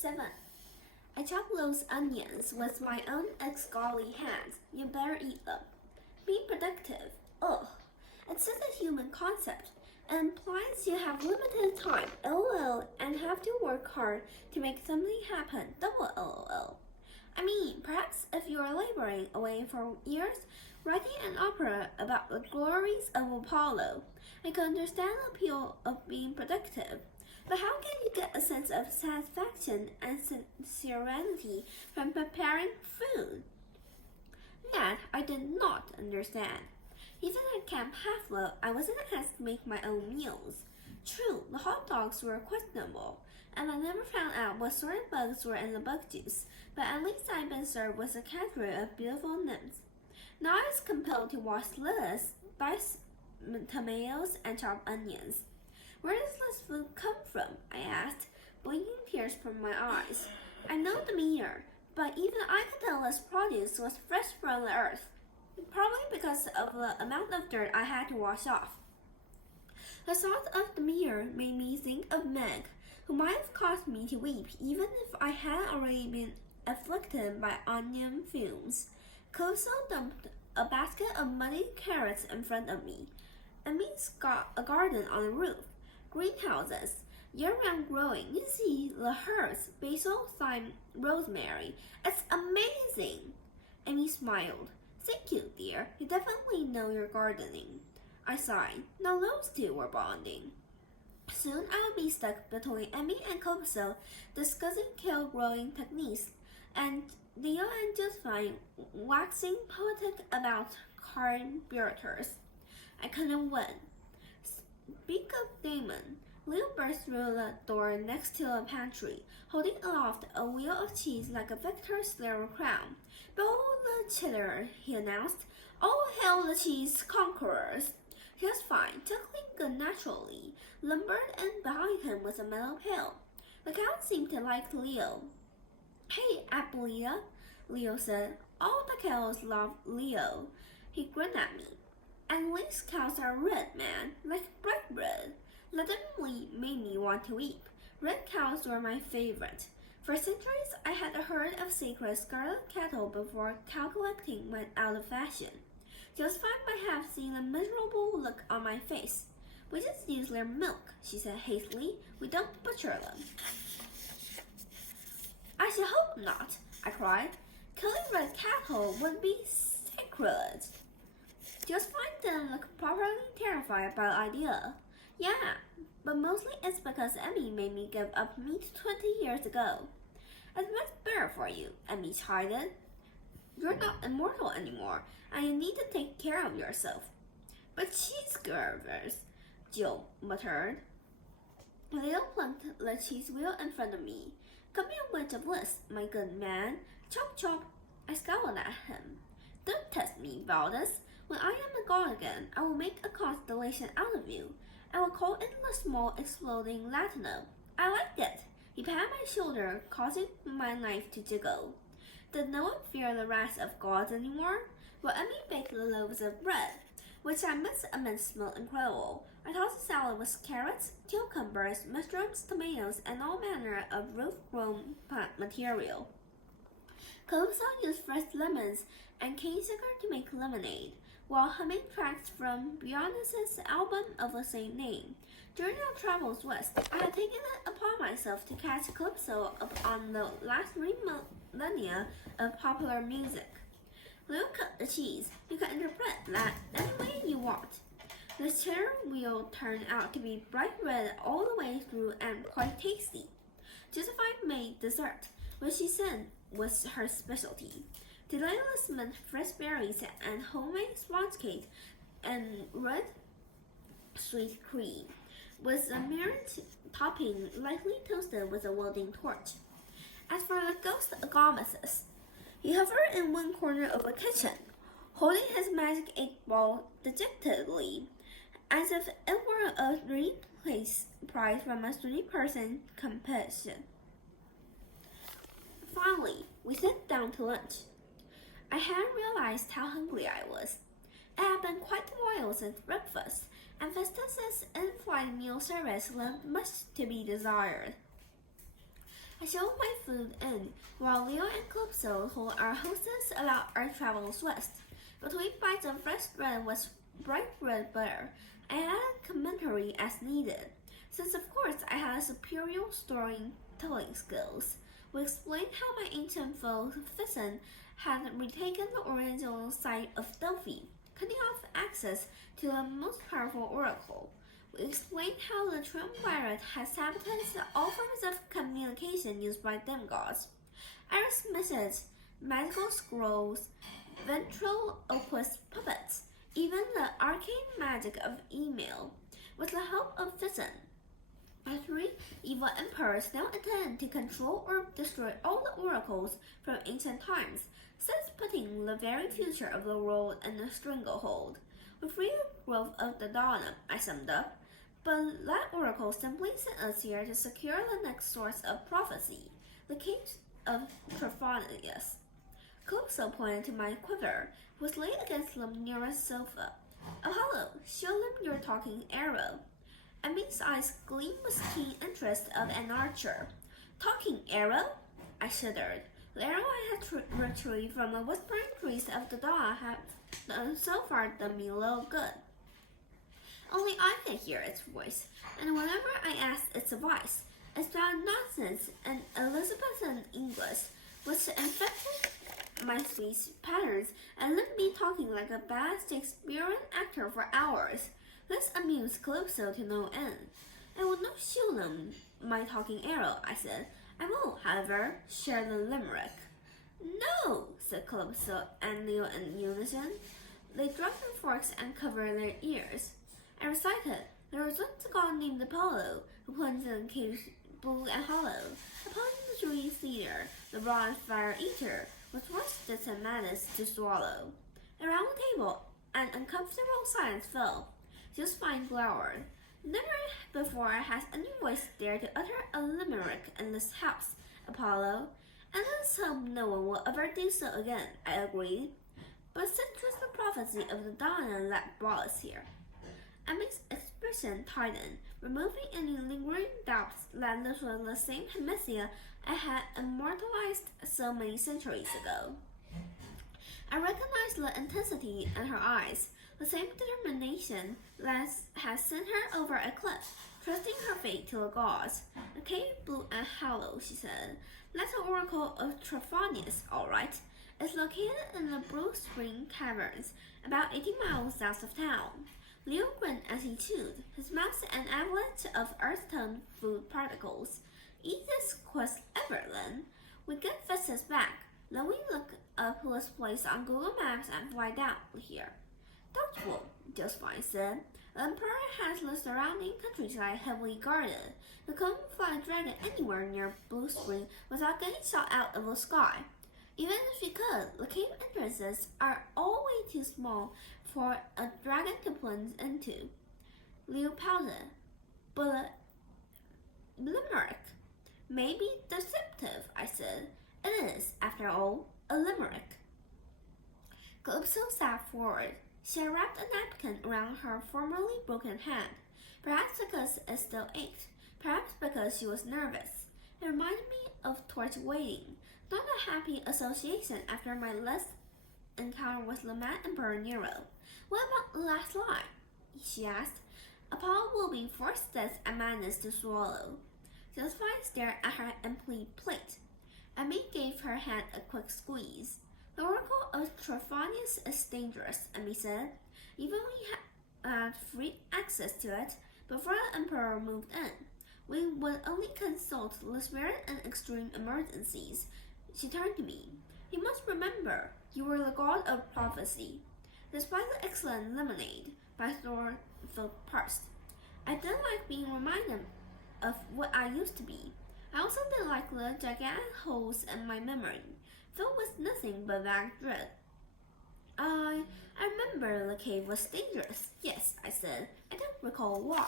7. I chop those onions with my own ex-golly hands. You better eat them. Be productive. Ugh. It's such a human concept. It implies you have limited time, LOL, and have to work hard to make something happen, double LOL. I mean, perhaps if you are laboring away for years, writing an opera about the glories of Apollo, I can understand the appeal of being productive. But how can you get a sense of satisfaction and serenity from preparing food? That I did not understand. Even at Camp Halflow, I wasn't asked to make my own meals. True, the hot dogs were questionable, and I never found out what sort of bugs were in the bug juice, but at least I'd been served with a cadre of beautiful nymphs. Now I was compelled to wash lettuce, dice tomatoes, and chop onions. Where does this food come from? I asked, blinking tears from my eyes. I know the meter, but even I could tell this produce was fresh from the earth, probably because of the amount of dirt I had to wash off. The thought of the meter made me think of Meg, who might have caused me to weep even if I hadn't already been afflicted by onion fumes. Calypso dumped a basket of muddy carrots in front of me. Emmy's got a garden on the roof. Greenhouses, year-round growing. You see the herbs, basil, thyme, rosemary. It's amazing. Emmy smiled. Thank you, dear. You definitely know your gardening. I sighed. Now those two were bonding. Soon I would be stuck between Emmy and Calypso, discussing kale growing techniques, and Leo and Josephine waxing poetic about carburetors. I couldn't win. Speak of Damon. Leo burst through the door next to the pantry, holding aloft a wheel of cheese like a victor's little crown. Behold the cheddar, he announced. All hail the cheese conquerors! Josephine, chuckling good naturally, lumbered in behind him with a metal pail. The cow seemed to like Leo. Hey, Abuelita, Leo said. All the cows love Leo. He grinned at me. And Lee's cows are red, man, like bright red. Legitimately made me want to weep. Red cows were my favorite. For centuries, I had a herd of sacred scarlet cattle before cow collecting went out of fashion. Josephine might have seen a miserable look on my face. We just use their milk, she said hastily. We don't butcher them. I should hope not, I cried. Killing red cattle would be sacrilege. Josephine didn't look properly terrified by the idea. Yeah, but mostly it's because Emmy made me give up meat 20 years ago. It's much better for you, Emmy chided. You're not immortal anymore, and you need to take care of yourself. But cheeseburgers, Jill muttered. Leo plunked the cheese wheel in front of me. Cut me a wedge of bliss, my good man. Chop chop. I scowled at him. Don't test me, Valdez. When I am a god again, I will make a constellation out of you. I will call it the small exploding Latino. I liked it. He patted my shoulder, causing my knife to jiggle. Did no one fear the wrath of gods anymore? Well, Emmy baked the loaves of bread, which I must admit smelled incredible. I tossed a salad with carrots, cucumbers, mushrooms, tomatoes, and all manner of roof-grown plant material. Calypso used fresh lemons and cane sugar to make lemonade, while humming tracks from Beyonce's album of the same name. During our travels west, I had taken it upon myself to catch Calypso up on the last 3 millennia of popular music. Leo cut the cheese. You can interpret that any way you want. The cheddar wheel turned out to be bright red all the way through and quite tasty. Josephine made dessert, which she said was her specialty. Delicious mint fresh berries and homemade sponge cake and red sweet cream, with a mirrored topping lightly toasted with a welding torch. As for the ghost Agamassus, he hovered in one corner of the kitchen, holding his magic 8-ball dejectedly, as if it were a 3-place prize from a 3-person competition. Finally, we sat down to lunch. I hadn't realized how hungry I was. It had been quite a while since breakfast, and Festus's in-flight meal service left much to be desired. I shove my food in, while Leo and Calypso told our hostess about our travels west. Between bites of fresh bread with bright red butter, I added commentary as needed, since of course I had superior storytelling skills. We explained how my ancient foe Phison had retaken the original site of Delphi, cutting off access to the most powerful oracle. We explained how the triumvirate had sabotaged all forms of communication used by demigods. Iris messages, magical scrolls, ventriloquist puppets, even the arcane magic of email. With the help of Phison, the three evil emperors now intend to control or destroy all the oracles from ancient times, thus putting the very future of the world in a stranglehold. We free the growth of the Dana, I summed up, but that oracle simply sent us here to secure the next source of prophecy, the cave of Trophonius. Calypso pointed to my quiver, which lay against the nearest sofa. Apollo, show them your talking arrow. Emmy's eyes gleamed with keen interest of an archer. Talking arrow? I shuddered. The arrow I had retrieved from the whispering trees of the dawn had so far done me little good. Only I could hear its voice, and whenever I asked its advice, it spouted nonsense in Elizabethan English, which infected my speech patterns and left me talking like a bad Shakespearean actor for hours. This amused Calypso to no end. I will not show them my talking arrow, I said. I will, however, share the limerick. No, said Calypso and Leo in unison. They dropped their forks and covered their ears. I recited, there was once a god named Apollo, who plunged in a cave blue and hollow. Upon the tree cedar, the broad fire eater was rusted and madness to swallow. Around the table, an uncomfortable silence fell. Just fine glowered. Never before has any voice dared to utter a limerick in this house, Apollo, and let's hope no one will ever do so again, I agreed. But such was the prophecy of the Dana that brought us here. Emmy's expression tightened, removing any lingering doubts that this was the same Hemisia I had immortalized so many centuries ago. I recognized the intensity in her eyes, the same determination that had sent her over a cliff, trusting her fate to the gods. The cave blue and hollow, she said. That's the oracle of Trophonius, all right. It's located in the Blue Spring Caverns, about 80 miles south of town. Leo grinned as he chewed, his mouth an avalanche of earth-tone food particles. Easiest quest ever, then. We get Festus back. Then we look up this place on Google Maps and fly down here. Doubtful, Josephine said. The Emperor has the surrounding countryside heavily guarded. You couldn't fly a dragon anywhere near Blue Spring without getting shot out of the sky. Even if you could, the cave entrances are all way too small for a dragon to plunge into. Leo pouted. But limerick. Maybe deceptive, I said. It is, after all, a limerick. Calypso sat forward. She had wrapped a napkin around her formerly broken hand, perhaps because it still ached, perhaps because she was nervous. It reminded me of torch waiting, not a happy association after my last encounter with the mad Emperor Nero. What about the last line? She asked. Apollo will be forced death and madness to swallow. Josephine stared at her empty plate. Emmy gave her hand a quick squeeze. The oracle of Trophonius is dangerous, Emmy said. Even we had free access to it before the Emperor moved in. We would only consult the spirit in extreme emergencies. She turned to me. You must remember, you were the god of prophecy. Despite the excellent lemonade, my throat felt parsed. I didn't like being reminded of what I used to be. I also didn't like the gigantic holes in my memory, filled with nothing but vague dread. I remember the cave was dangerous. Yes, I said. I don't recall why.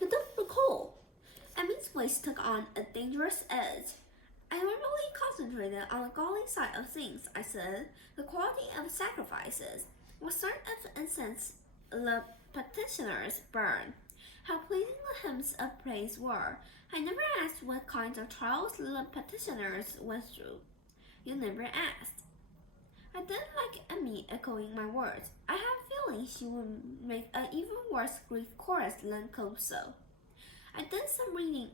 You don't recall? Emmy's voice took on a dangerous edge. I normally concentrated on the godly side of things, I said. The quality of sacrifices. What sort of incense the petitioners burn. How pleasing the hymns of praise were. I never asked what kinds of trials the petitioners went through. You never asked. I didn't like Emmy echoing my words. I had a feeling she would make an even worse Greek chorus than Calypso. I did some reading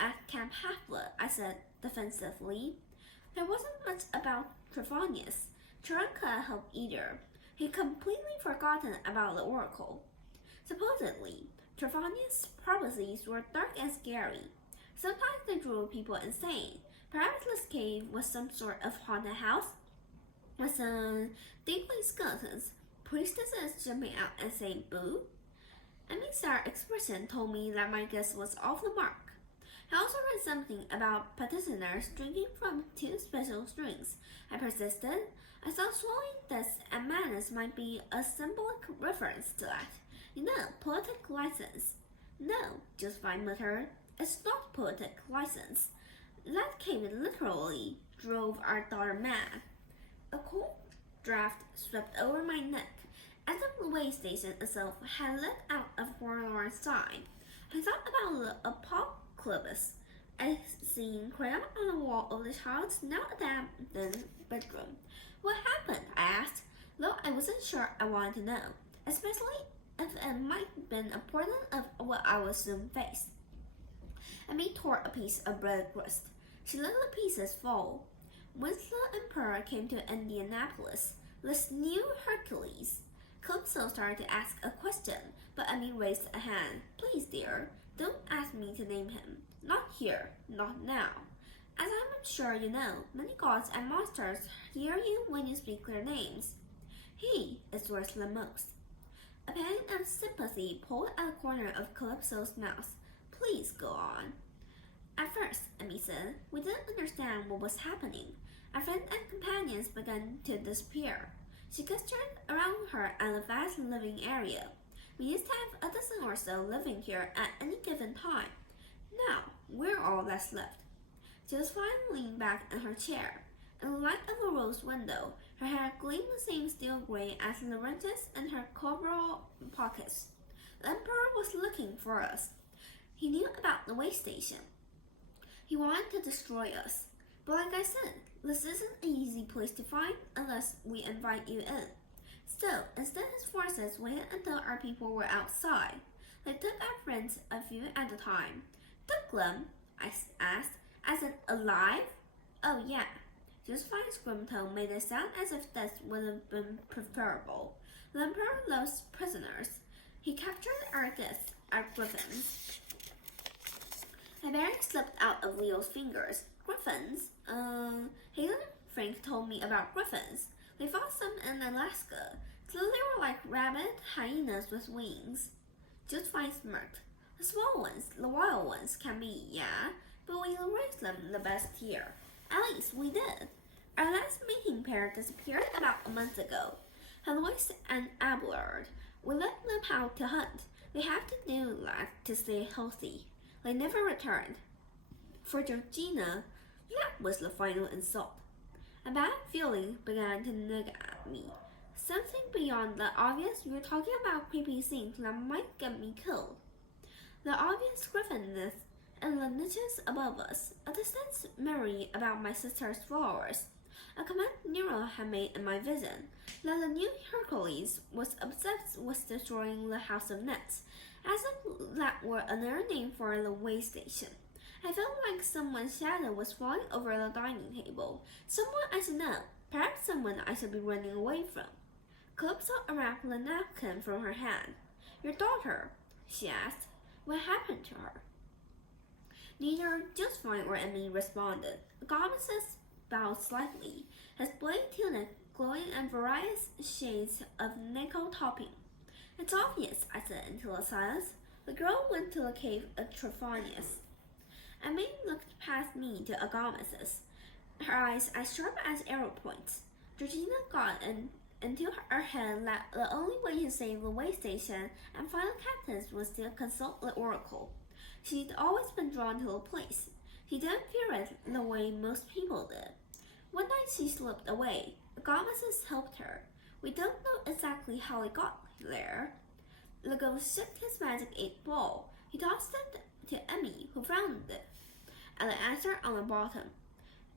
at Camp Half-Blood, I said defensively. There wasn't much about Trophonius. Charonka helped either. He'd completely forgotten about the oracle. Supposedly, Trophonius' prophecies were dark and scary. Sometimes they drove people insane. Perhaps this cave was some sort of haunted house with some deeply skeletons, priestesses jumping out and saying boo. Emmy's sour expression told me that my guess was off the mark. I also read something about petitioners drinking from two special strings. I persisted. I thought swallowing this and madness might be a symbolic reference to that. You know, poetic license. No, Josephine muttered. It's not poetic license. That cave literally drove our daughter mad. A cold draft swept over my neck. As if the way station itself had let out a forlorn sigh. I thought about the apocalypse I seen crayon on the wall of the child's now abandoned bedroom. What happened? I asked, though I wasn't sure I wanted to know, especially if it might have been a portent of what I would soon face. Emmy tore a piece of bread crust. She let the pieces fall. Once the Emperor came to Indianapolis, this new Hercules, Calypso started to ask a question, but Emmy raised a hand. Please, dear, don't ask me to name him. Not here, not now. As I'm sure you know, many gods and monsters hear you when you speak their names. He is worse than most. A pang of sympathy pulled at the corner of Calypso's mouth. Please go on. At first, Emmy said, we didn't understand what was happening. Our friends and companions began to disappear. She gestured around her at the vast living area. We used to have a dozen or so living here at any given time. Now, we're all that's left. Josephine leaned back in her chair. In the light of a rose window, her hair gleamed the same steel gray as the wrenches in her coverall pockets. The Emperor was looking for us. He knew about the way station. He wanted to destroy us. But like I said, this isn't an easy place to find unless we invite you in. Still, instead his forces waited until our people were outside. They took our friends a few at a time. Took them? I asked. As in alive? Oh yeah. Josephine's grim tone made it sound as if death would have been preferable. The Emperor loves prisoners. He captured our guests, our griffins. A berry slipped out of Leo's fingers. Griffins? Hayden Frank told me about griffins. They fought some in Alaska, so they were like rabid hyenas with wings. Josephine smirked. The small ones, the wild ones, can be, yeah, but we raised them the best here. At least we did. Our last mating pair disappeared about a month ago. Heloise and Abelard. We let them out to hunt. They have to do that to stay healthy. They never returned. For Georgina, that was the final insult. A bad feeling began to nag at me. Something beyond the obvious you were talking about creepy things that might get me killed. The obvious griffinness in the niches above us, a distant memory about my sister's followers, a comment Nero had made in my vision, that the new Hercules was obsessed with destroying the House of Nets, as if that were another name for the way station. I felt like someone's shadow was falling over the dining table. Someone I should know, perhaps someone I should be running away from. Calypso unwrapped the napkin from her hand. Your daughter, she asked. What happened to her? Neither Josephine or Emmy responded. Gomesis bowed slightly, his bloody tunic glowing in various shades of nickel topping. It's obvious, I said into the silence. The girl went to the cave of Trophonius. Emmy looked past me to Agamesis, her eyes as sharp as arrow points. Georgina got into her head that the only way to save the way station and find the captains was to consult the oracle. She'd always been drawn to the place. She didn't fear it the way most people did. One night she slipped away. Agamesis helped her. We don't know exactly how it got there. The ghost shook his magic 8-ball. He tossed it to Emmy, who found it, and the answer on the bottom.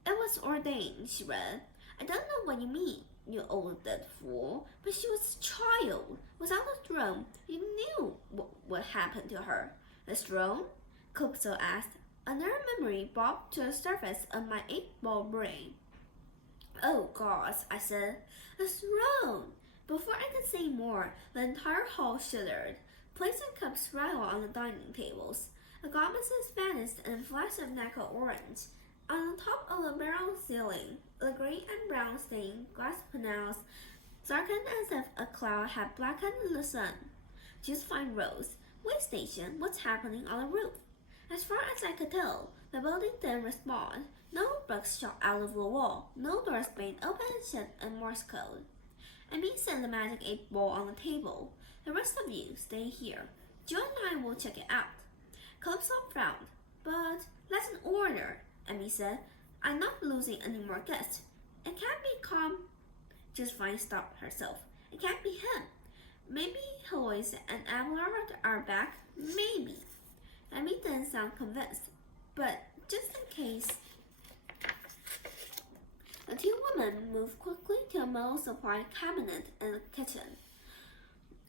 It was ordained, she read. I don't know what you mean, you old dead fool, but she was a child. Without a throne, you knew what would happen to her. The throne? Calypso asked. Another memory bobbed to the surface of my 8-ball brain. Oh, gods, I said. The throne! Before I could say more, the entire hall shuddered. Plates and cups rattled on the dining tables. The goblins vanished in a flash of natural orange. On the top of the barrel ceiling, the green and brown stained glass panels darkened as if a cloud had blackened the sun. Just fine rose. Wait station, what's happening on the roof? As far as I could tell, the building didn't respond. No bugs shot out of the wall. No doors banged open and shut in Morse code. Emmy set the magic 8-ball on the table. The rest of you stay here. Joe and I will check it out. Calypso frowned. But that's an order, Emmy said. I'm not losing any more guests. It can't be calm. Just Fine stopped herself. It can't be him. Maybe Heloise and Abelard are back. Maybe. Emmy didn't sound convinced. But just in case. The two women moved quickly to a metal supply cabinet in the kitchen.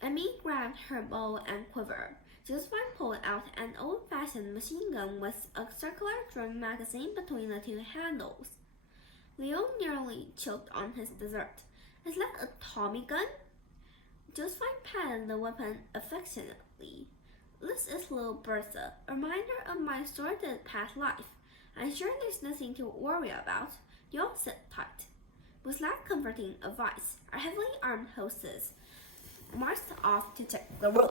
Emmy grabbed her bow and quiver. Josephine pulled out an old-fashioned machine gun with a circular drum magazine between the two handles. Leo nearly choked on his dessert. Is that a Tommy gun? Josephine patted the weapon affectionately. This is little Bertha, a reminder of my sordid past life. I'm sure there's nothing to worry about. You'll sit tight. With that comforting advice, our heavily armed hostess marched off to check the roof.